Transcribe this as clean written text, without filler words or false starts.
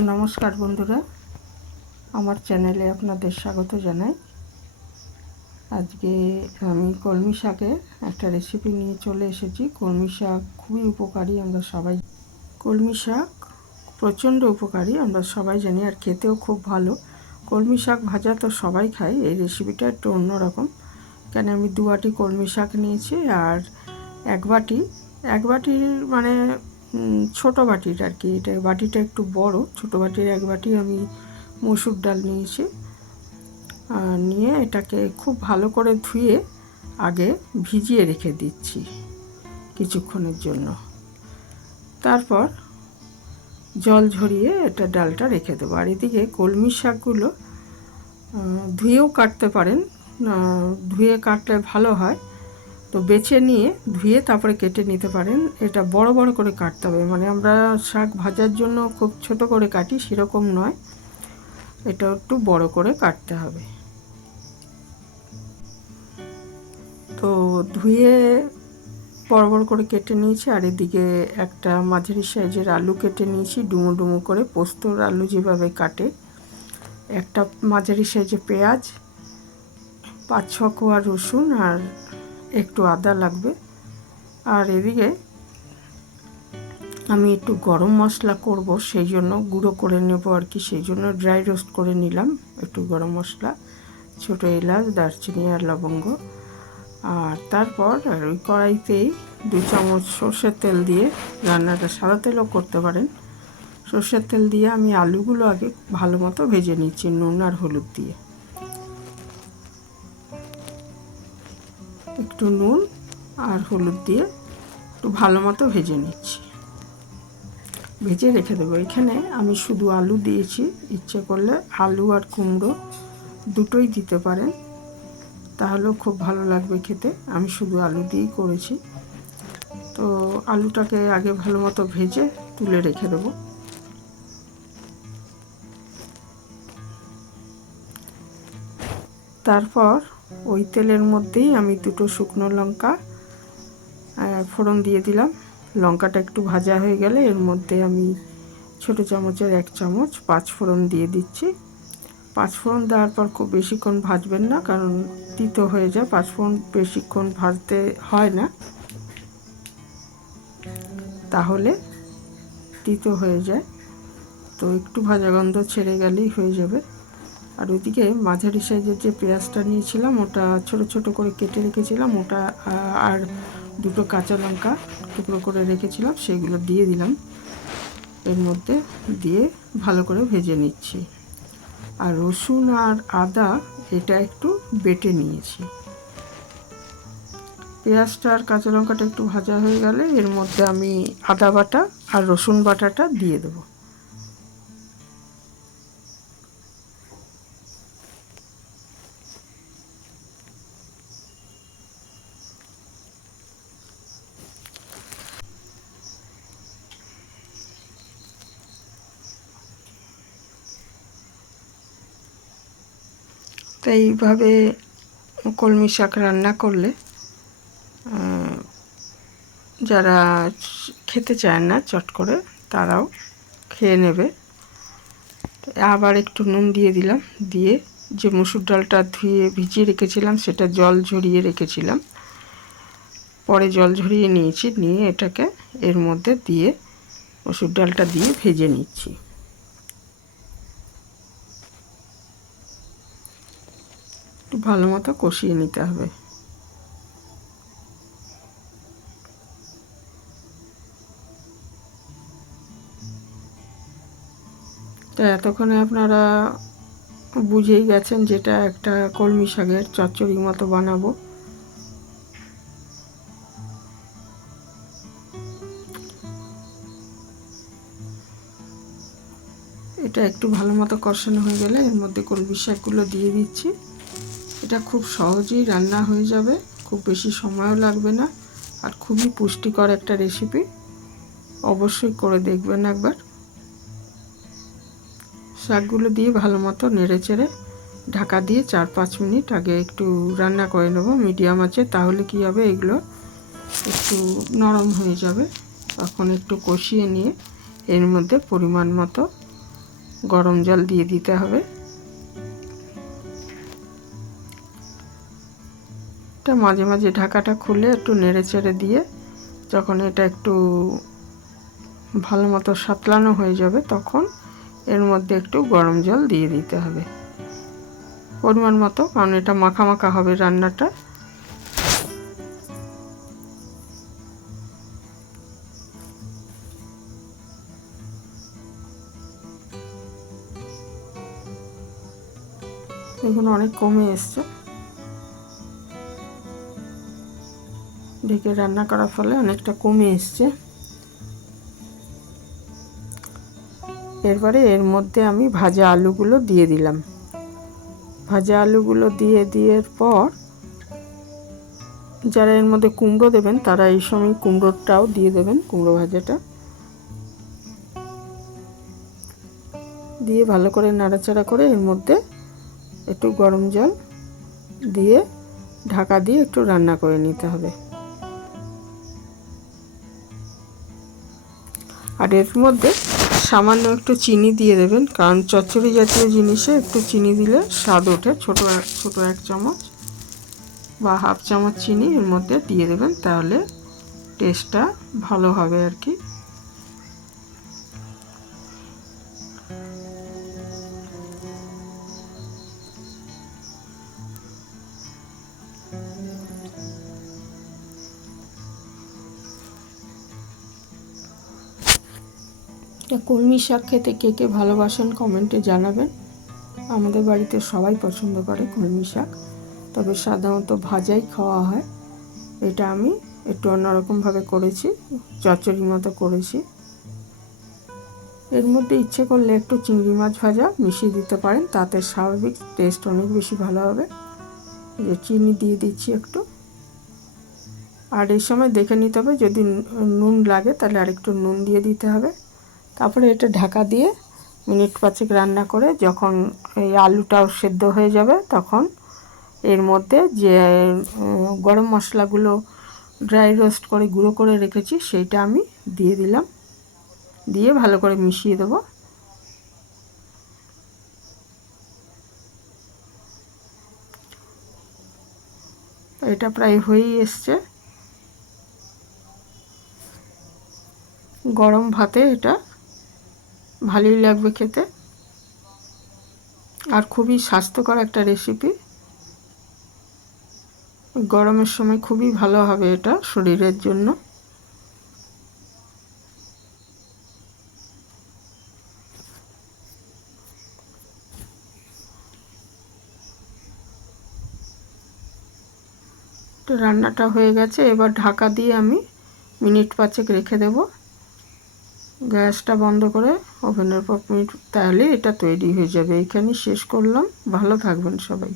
নমস্কার বন্ধুরা, আমার চ্যানেলে আপনাদের স্বাগত জানাই। আজকে আমি কলমি শাকের একটা রেসিপি নিয়ে চলে এসেছি। কলমি শাক খুবই উপকারী, আমরা সবাই কলমি শাক প্রচণ্ড উপকারী, আমরা সবাই জানি, আর খেতেও খুব ভালো। কলমি শাক ভাজা তো সবাই খায়, এই রেসিপিটা একটু অন্যরকম। কেন আমি 2 বাটি কলমি শাক নিয়েছি, আর এক বাটির মানে ছোটো বাটির আর কি, এটা বাটিটা একটু বড়, ছোটো বাটির 1 বাটি আমি মসুর ডাল নিয়েছি। নিয়ে এটাকে খুব ভালো করে ধুয়ে আগে ভিজিয়ে রেখে দিচ্ছি কিছুক্ষণের জন্য। তারপর জল ঝরিয়ে এটা ডালটা রেখে দেবো। আর এদিকে কলমি শাকগুলো ধুয়েও কাটতে পারেন, ধুয়ে কাটলে ভালো হয়। তো বেছে নিয়ে ধুয়ে তারপরে কেটে নিতে পারেন। এটা বড় বড় করে কাটতে হবে, মানে আমরা শাক ভাজার জন্য খুব ছোট করে কাটি সেরকম নয়, এটা একটু বড় করে কাটতে হবে। তো ধুয়ে বড় বড় করে কেটে নিয়েছি। আর এদিকে একটা মাঝারি সাইজের আলু কেটে নিয়েছি, ডুমো ডুমো করে, পোস্তর আলু যেভাবে কাটে। একটা মাঝারি সাইজের পেঁয়াজ, 5-6 কোয়া রসুন, আর একটু আদা লাগবে। আর এদিকে আমি একটু গরম মশলা করব, সেই জন্য গুঁড়ো করে নেব আর কি, সেই জন্য ড্রাই রোস্ট করে নিলাম একটু গরম মশলা, ছোটো এলাচ, দারচিনি আর লবঙ্গ। আর তারপর ওই কড়াইতেই 2 চামচ সর্ষের তেল দিয়ে, রান্নাটা সাদা তেলও করতে পারেন, সর্ষের তেল দিয়ে আমি আলুগুলো আগে ভালো মতো ভেজে নিচ্ছি নুন আর হলুদ দিয়ে। একটু নুন আর হলুদ দিয়ে একটু ভালো মতো ভেজে নিচ্ছি, ভেজে রেখে দেবো। এখানে আমি শুধু আলু দিয়েছি, ইচ্ছে করলে আলু আর কুমড়ো দুটোই দিতে পারেন, তাহলেও খুব ভালো লাগবে খেতে। আমি শুধু আলু দিয়েই করেছি। তো আলুটাকে আগে ভালো মতো ভেজে তুলে রেখে দেবো। তারপর ওই তেলের মধ্যেই আমি 2টো শুকনো লঙ্কা ফোড়ন দিয়ে দিলাম। লঙ্কাটা একটু ভাজা হয়ে গেলে এর মধ্যে আমি ছোটো চামচের 1 চামচ 5 ফোড়ন দিয়ে দিচ্ছি। 5 ফোড়ন দেওয়ার পর খুব বেশিক্ষণ ভাজবেন না, কারণ তিতো হয়ে যায়, 5 ফোড়ন বেশিক্ষণ ভাজতে হয় না, তাহলে তিতো হয়ে যায়। তো একটু ভাজা গন্ধ ছেড়ে গেলেই হয়ে যাবে। আর ওইদিকে মাঝারি সাইজের যে পেঁয়াজটা নিয়েছিলাম, ওটা ছোট ছোট করে কেটে রেখেছিলাম, ওটা আর 2টো কাঁচা লঙ্কা টুকরো করে রেখেছিলাম, সেগুলো দিয়ে দিলাম এর মধ্যে, দিয়ে ভালো করে ভেজে নিচ্ছি। আর রসুন আর আদা এটা একটু বেটে নিয়েছি। পেঁয়াজটা আর কাঁচা লঙ্কাটা একটু ভাজা হয়ে গেলে এর মধ্যে আমি আদা বাটা আর রসুন বাটাটা দিয়ে দেবো। তো এইভাবে কলমি শাক রান্না করলে যারা খেতে চায় না চট করে, তারাও খেয়ে নেবে। আবার একটু নুন দিয়ে দিলাম, দিয়ে যে মসুর ডালটা ধুয়ে ভিজিয়ে রেখেছিলাম সেটা জল ঝরিয়ে রেখেছিলাম, পরে জল ঝরিয়ে নিয়েছি, নিয়ে এটাকে এর মধ্যে দিয়ে মসুর ডালটা দিয়ে ভেজে নিচ্ছি। একটু ভালো মতো কষিয়ে নিতে হবে। তো এতক্ষণে আপনারা বুঝেই গেছেন যেটা একটা কলমি শাকের চচ্চড়ির মতো বানাবো। এটা একটু ভালো মতো কষানো হয়ে গেলে এর মধ্যে কলমি শাকগুলো দিয়ে দিচ্ছি। এটা খুব সহজেই রান্না হয়ে যাবে, খুব বেশি সময়ও লাগবে না, আর খুবই পুষ্টিকর একটা রেসিপি, অবশ্যই করে দেখবেন একবার। শাকগুলো দিয়ে ভালো মতো নেড়ে চেড়ে ঢাকা দিয়ে 4-5 মিনিট আগে একটু রান্না করে নেব মিডিয়াম আঁচে, তাহলে কি হবে, এগুলো একটু নরম হয়ে যাবে। তখন একটু কষিয়ে নিয়ে এর মধ্যে পরিমাণ মতো গরম জল দিয়ে দিতে হবে। এটা মাঝে মাঝে ঢাকাটা খুলে একটু নেড়ে চেড়ে দিয়ে যখন এটা একটু ভালো মতো সাতলানো হয়ে যাবে তখন এর মধ্যে একটু গরম জল দিয়ে দিতে হবে পরিমাণ মতো, কারণ এটা মাখা মাখা হবে রান্নাটা। দেখুন অনেক কমে এসছে, ঢেকে রান্না করার ফলে অনেকটা কমে এসছে। এরপরে এর মধ্যে আমি ভাজা আলুগুলো দিয়ে দিলাম। ভাজা আলুগুলো দেওয়ার পর যারা এর মধ্যে কুমড়ো দেবেন তারা এই সময় কুমড়োটাও দিয়ে দেবেন, কুমড়ো ভাজাটা দিয়ে ভালো করে নাড়াচাড়া করে এর মধ্যে একটু গরম জল দিয়ে ঢাকা দিয়ে একটু রান্না করে নিতে হবে। আর এর মধ্যে সামান্য একটু চিনি দিয়ে দেবেন, কারণ চচ্চড়ি জাতীয় জিনিসে একটু চিনি দিলে স্বাদ ওঠে। ছোট এক চামচ বা হাফ চামচ চিনি এর মধ্যে দিয়ে দেবেন, তাহলে টেস্টটা ভালো হবে আর কি। কলমি শাক খেতে কে কে ভালোবাসেন কমেন্টে জানাবেন। আমাদের বাড়িতে সবাই পছন্দ করে কলমি শাক, তবে সাধারণত ভাজাই খাওয়া হয়। এটা আমি একটু অন্যরকমভাবে করেছি, চচ্চড়ির মতো করেছি। এর মধ্যে ইচ্ছে করলে একটু চিংড়ি মাছ ভাজা মিশিয়ে দিতে পারেন, তাতে স্বাভাবিক টেস্ট অনেক বেশি ভালো হবে। যে চিনি দিয়ে দিচ্ছি একটু, আর এই সময় দেখে নিতে হবে যদি নুন লাগে তাহলে আরেকটু নুন দিয়ে দিতে হবে। তারপরে এটা ঢাকা দিয়ে মিনিট 5 রান্না করে যখন এই আলুটাও সেদ্ধ হয়ে যাবে তখন এর মধ্যে যে গরম মশলাগুলো ড্রাই রোস্ট করে গুঁড়ো করে রেখেছি সেইটা আমি দিয়ে দিলাম, দিয়ে ভালো করে মিশিয়ে দেবো। এটা প্রায় হয়েই এসছে। গরম ভাতে এটা ভালোই লাগবে খেতে, আর খুবই স্বাস্থ্যকর একটা রেসিপি। গরমের সময় খুবই ভালো হবে এটা শরীরের জন্য। তো রান্নাটা হয়ে গেছে, এবার ঢাকা দিয়ে আমি মিনিট 5 রেখে দেব। গ্যাসটা বন্ধ করে ওভেনের উপর মিনিট, তাহলে এটা তৈরি হয়ে যাবে। এইখানেই শেষ করলাম। ভালো থাকবেন সবাই।